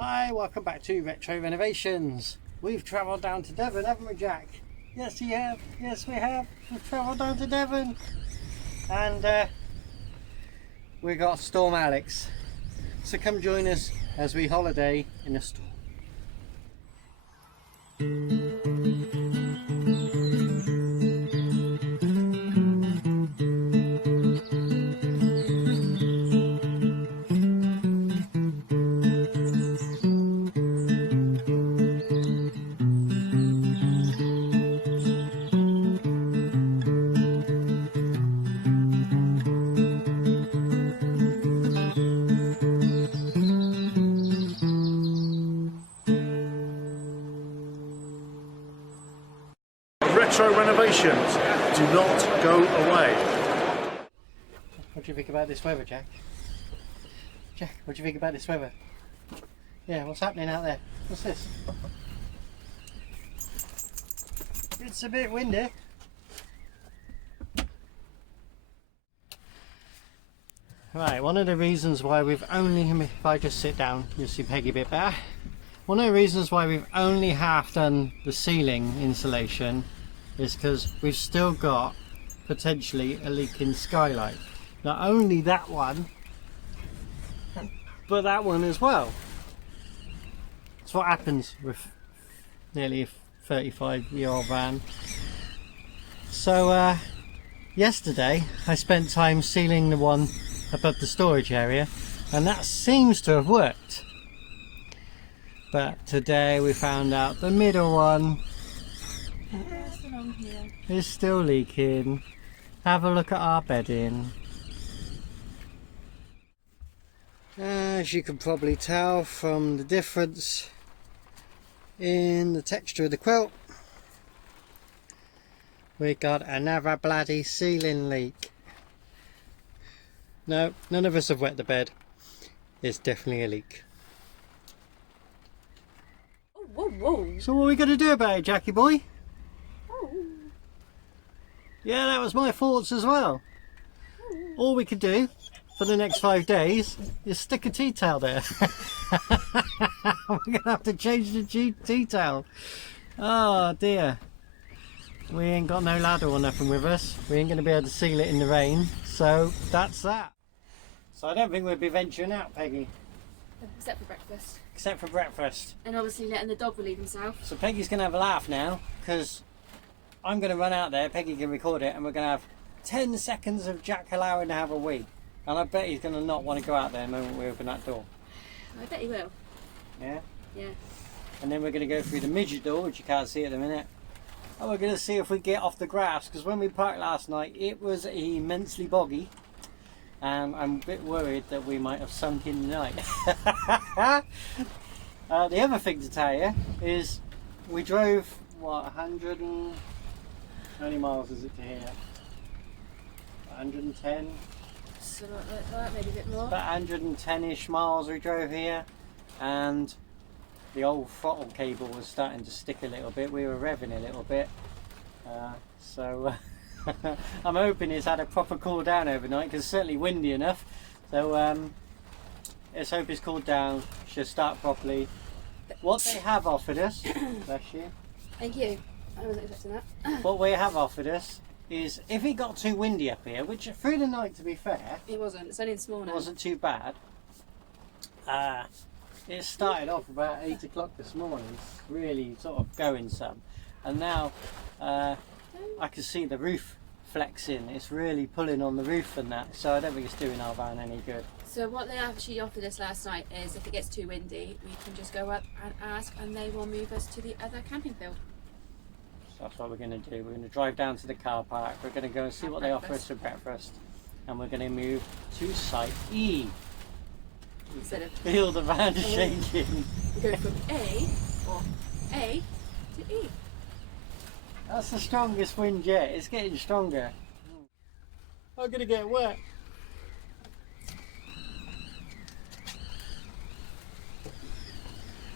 Hi, welcome back to Retro Renovations. We've travelled down to Devon, haven't we, Jack? Yes, we have. Yes, we have. We've travelled down to Devon. And we got Storm Alex. So come join us as we holiday in a storm. Retro Renovations, do not go away. What do you think about this weather, Jack? Jack, what do you think about this weather? Yeah, what's happening out there? What's this? It's a bit windy. Right, one of the reasons why we've only, if I just sit down, you'll see Peggy a bit better. One of the reasons why we've only half done the ceiling insulation is because we've still got potentially a leaking skylight. Not only that one, but that one as well. That's what happens with nearly a 35-year-old van. So yesterday I spent time sealing the one above the storage area, and that seems to have worked. But today we found out the middle one is still leaking. Have a look at our bedding. As you can probably tell from the difference in the texture of the quilt, we got another bloody ceiling leak. No, none of us have wet the bed. It's definitely a leak. Whoa, whoa. So what are we going to do about it, Jackie boy? Oh. Yeah, that was my thoughts as well. All we could do for the next 5 days is stick a tea towel there. We're going to have to change the tea towel. Oh dear. We ain't got no ladder or nothing with us. We ain't going to be able to seal it in the rain. So that's that. So I don't think we'll be venturing out, Peggy. Except for breakfast. Except for breakfast. And obviously letting the dog relieve himself. So Peggy's going to have a laugh now, because I'm going to run out there, Peggy can record it, and we're going to have 10 seconds of Jack allowing to have a wee. And I bet he's going to not want to go out there the moment we open that door. I bet he will. Yeah? Yeah. And then we're going to go through the midget door, which you can't see at the minute. And we're going to see if we get off the grass, because when we parked last night, it was immensely boggy. And I'm a bit worried that we might have sunk in the night. The other thing to tell you is we drove, what, 100 and... how many miles is it to here? 110? So like that, maybe a bit more. About 110-ish miles we drove here, and the old throttle cable was starting to stick a little bit. We were revving a little bit, so I'm hoping it's had a proper cool down overnight, because it's certainly windy enough. So let's hope it's cooled down, should start properly. What they have offered us, bless you. Thank you. I wasn't expecting that. What we have offered us is, if it got too windy up here, which through the night, to be fair, It wasn't. It's only this morning. it wasn't too bad. It started off about 8 o'clock this morning, really sort of going some, and now I can see the roof flexing. It's really pulling on the roof and that, so I don't think it's doing our van any good. So what they actually offered us last night is, if it gets too windy, we can just go up and ask, and they will move us to the other camping field. So that's what we're going to do. We're going to drive down to the car park. We're going to go and see what they offer us for breakfast, and we're going to move to Site E. Instead of Feel the van shaking. we go from A to E. That's the strongest wind yet. It's getting stronger. I'm going to get wet.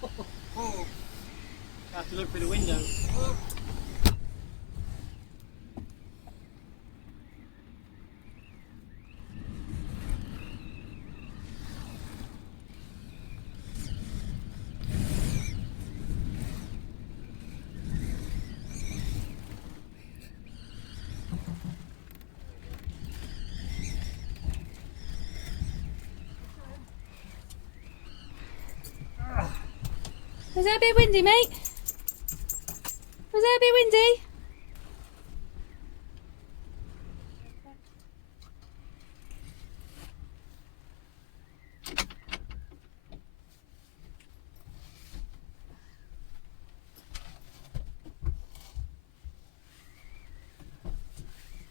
I have to look through the window. Was it a bit windy, mate? Was it a bit windy?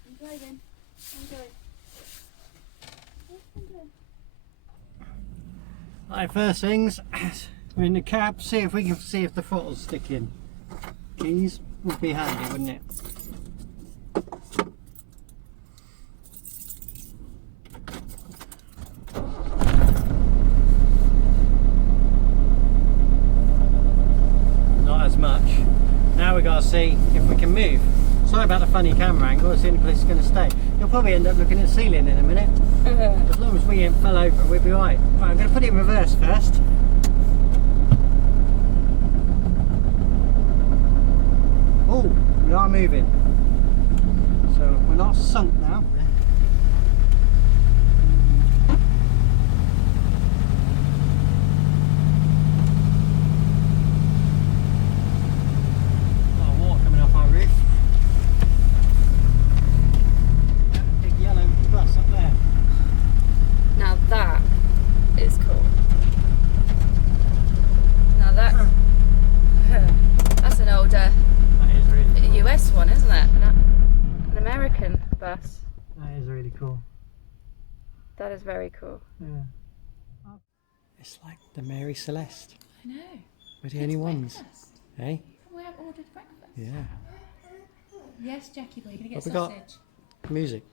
I'm driving. Right, first things, we're in the cab, see if we can see if the foot will stick in. Keys would be handy, wouldn't it? Not as much. Now we gotta see if we can move. Sorry about the funny camera angle, it's the only place it's going to stay. You'll probably end up looking at the ceiling in a minute. As long as we ain't fell over, we'll be right. Right, I'm going to put it in reverse first. Oh, we are moving. So we're not sunk now. A lot of water coming off our roof. Big yellow bus up there. Now that is cool. Now that's an older That is really cool. US one, isn't it? An American bus. That is really cool. That is very cool. Yeah. It's like the Mary Celeste. I know. We're the only ones. Breakfast. Eh? We have ordered breakfast. Yeah. Yes, Jackie boy, you're gonna get What we got? sausage. Music.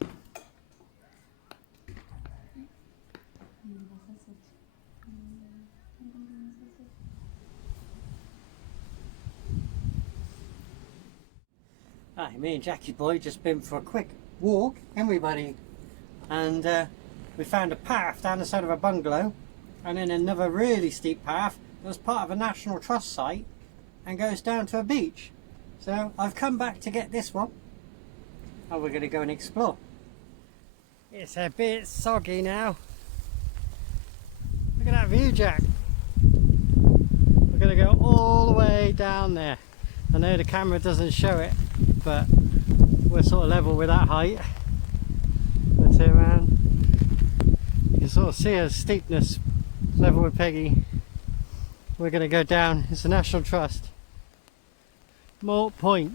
Hi, me and Jackie boy just been for a quick walk, everybody, and we found a path down the side of a bungalow, and then another really steep path that was part of a National Trust site and goes down to a beach. So I've come back to get this one, and we're going to go and explore. It's a bit soggy now. Look at that view, Jack. We're going to go all the way down there. I know the camera doesn't show it, but we're sort of level with that height. We'll turn around. You can sort of see a steepness level with Peggy. We're going to go down. It's the National Trust. Morte Point.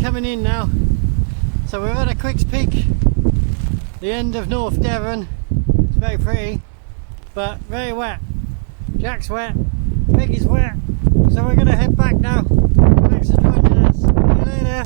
Coming in now, so we're at a quick peak, the end of North Devon. It's very pretty but very wet. Jack's wet, Peggy's wet, so we're going to head back now. Thanks for joining us. See you later.